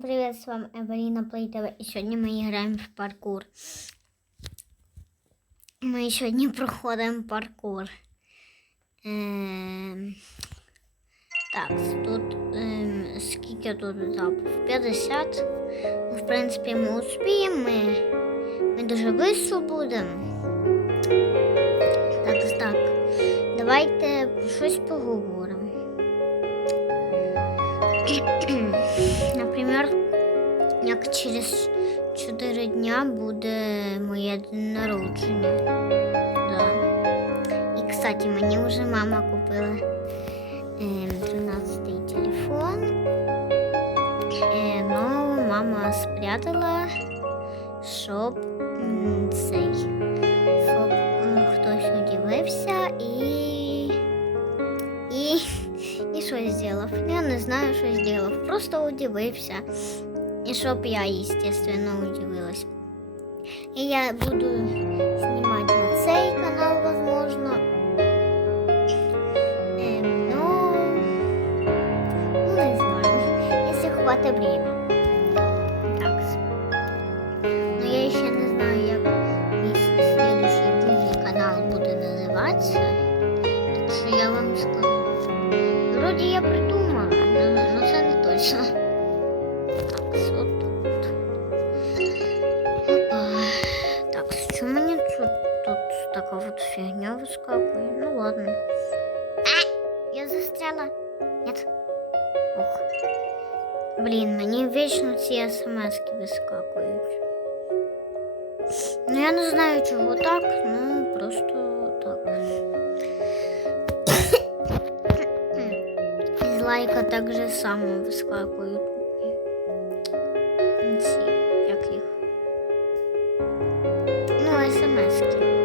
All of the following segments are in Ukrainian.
Привет, с вами Эвелина Плейтова, и сегодня мы играем в паркур. Ми сьогодні проходимо паркур. Ем, так, тут ем, скільки тут етапів? 50. Ну, в принципі, ми успіємо. Ми, ми дуже швидко будемо. Так, так. Давайте щось поговоримо. Наприклад, як через 4 дня буде моє день народження. Да. І, кстати, мені вже мама купила ем, 13-й телефон. Е, ну, мама спрятала, щоб м, цей, щоб е, хтось удивився і. І, щось зробив. Я не знаю, що зробив. Просто удивився. І щоб я, естественно, удивилась. І я буду знімати на цей канал, возможно. Ем, ну, ну, не знаю, якщо хватить время. це не точно. Так, от тут. Опа. Так, що мені тут, тут така от фігня вискакує? Ну ладно. А! Я застряла. Нет. Ох. Блін, мені вічно ці смски вискакують. Ну я не знаю, чого так, ну просто Лайка так же само вискакують. Як їх. Ну, смс-ки.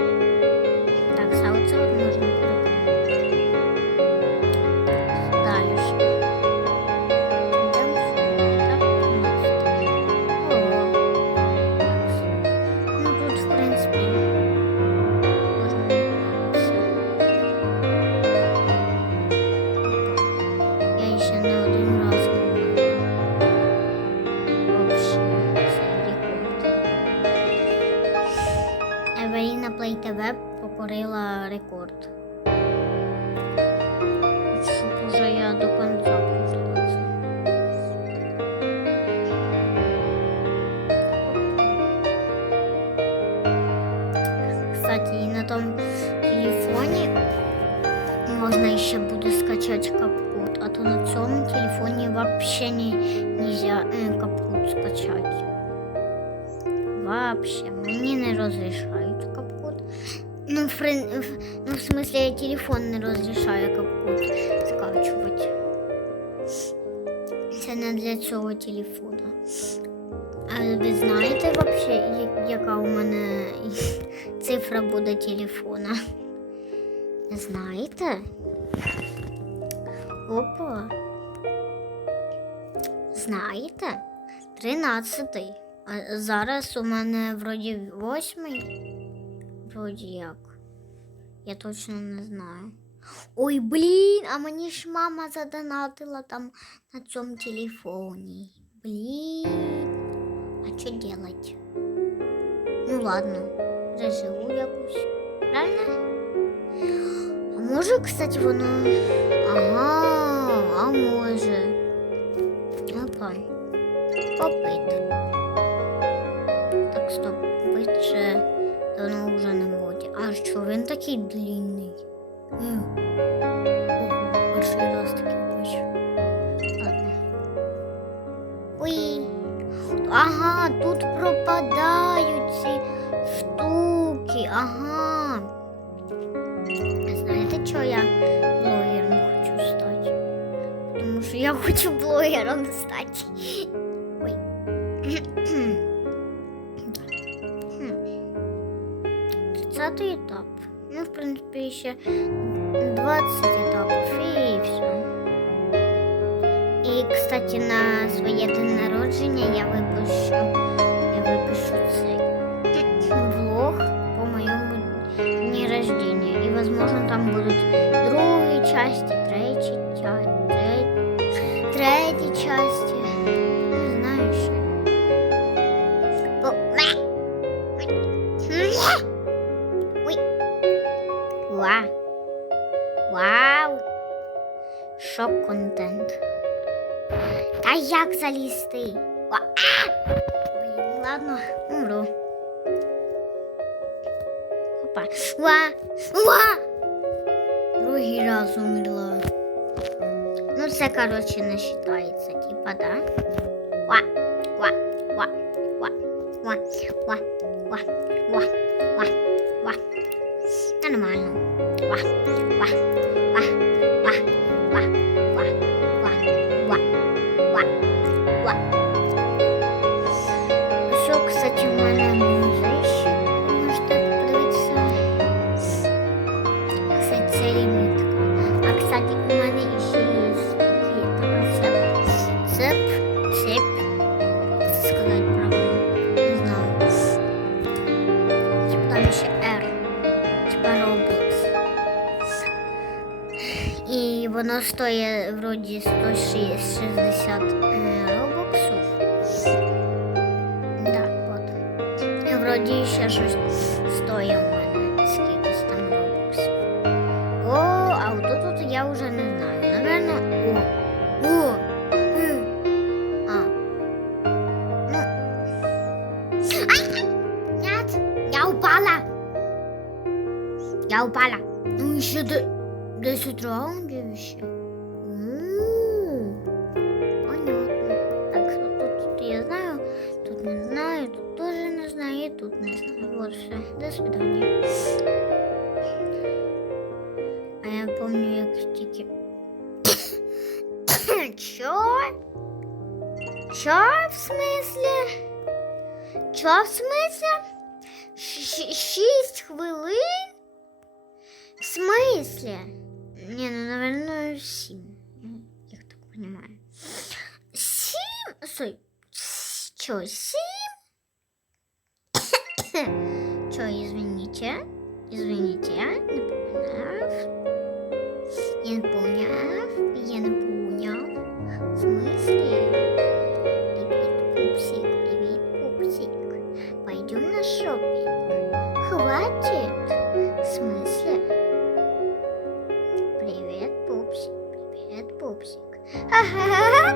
А то на цьому телефоні вообще не, нельзя е, капкут скачати. Вообще, мені не розрішають капкут. Ну, в, ну, в смысле, я телефон не розрішаю капкут скачувати. Це не для цього телефона. А ви знаєте вообще, яка у мене цифра буде телефона? Знаєте? Опа. Знаєте? Тринадцятий. А зараз у мене вроді восьмий. Вроді як. Я точно не знаю. Ой, блін, а мені ж мама задонатила там на цьому телефоні. Блін. А що делать? Ну ладно, заживу якусь. Правильно? Може, кстати, воно. Ага, а може. Опа. Попит. Так, стоп, попит же давно вже не моді. А що він такий длинний? Перший раз такий бачу. Ой. Ага, тут пропадають ці штуки. Ага. Що я блогером хочу стати? Тому що я хочу блогером стати. Ой. Тридцятий етап. Ну, в принципі, ще 20 етапів і все. І, кстати, на своє день народження я випущу, я випишу цей влог возможно, там будут другі части, третій, третій, третій часті. Не знаю що. Ва. Вау! Шок контент. Та як залізти? Ладно, умру. Опа. Ва! Ва! Другий раз умерла. Ну, це, коротше, не вважається, типа, да? Ва! Ва! Ва! Ва! Ва! Ва! Ва! Ва! Ва! Ва! Нормально. Ва! Ва! Це. А, кстати, у мене ще є така цеп. Цеп. Це сказати правильно? Не знаю. Типа там ще R. Типа Roblox. І воно стоїть вроді 160 е, робоксів. Да, от. І вроді ще щось Я упала. Ну, еще до... 10 раундів ще. М. Понятно. Так, що тут, тут я знаю, тут не знаю, тут тоже не знаю, і тут не знаю. Вот все. До свидания. А я помню, як тільки. Чо? Чо в смислі? Чо в смислі? Щ- Шість хвилин? В смислі? Не, ну, наверное, сім. Ну, Я так понимаю. Сім? Стой. С- Чо, сім? Чо, извините? Извините, я не поняв. Я не поняв. Я не поняв. В смысле? Привет, пупсик, привет, пупсик. Пойдем на шопинг. Хватит? Пупсик, привет, пупсик. Ха-ха-ха.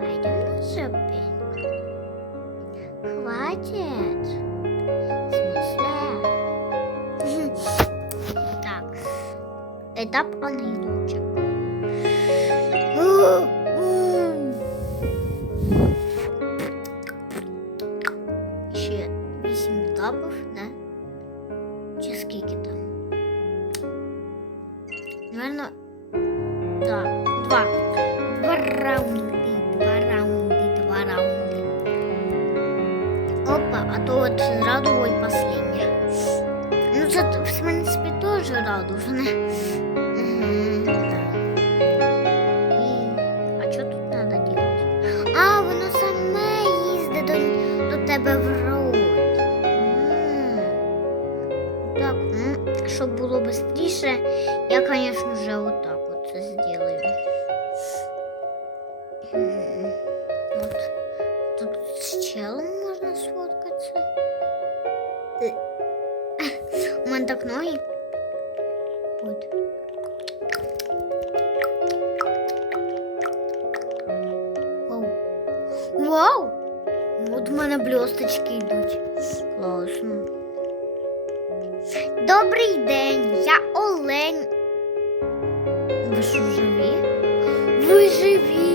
Пойдем на шопинг. Хватит? В смысле? Так. Этап ангелочек. Ще вісім етапів, два. Два раунди, два раунди, два раунди. Опа, а то от радуго і последнє. Ну, це, в принципі, теж радужне. Мгм, А що тут треба робити? А, воно саме їздить до, тебе в. Так, щоб було швидше, я, звісно, вже У мене так ноги. От. Вау. Вау! От у мене блісточки йдуть. Класно. Добрий день, я Олень. Ви що живі? Ви живі.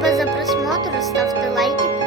Спасибо за просмотр. Ставте лайки,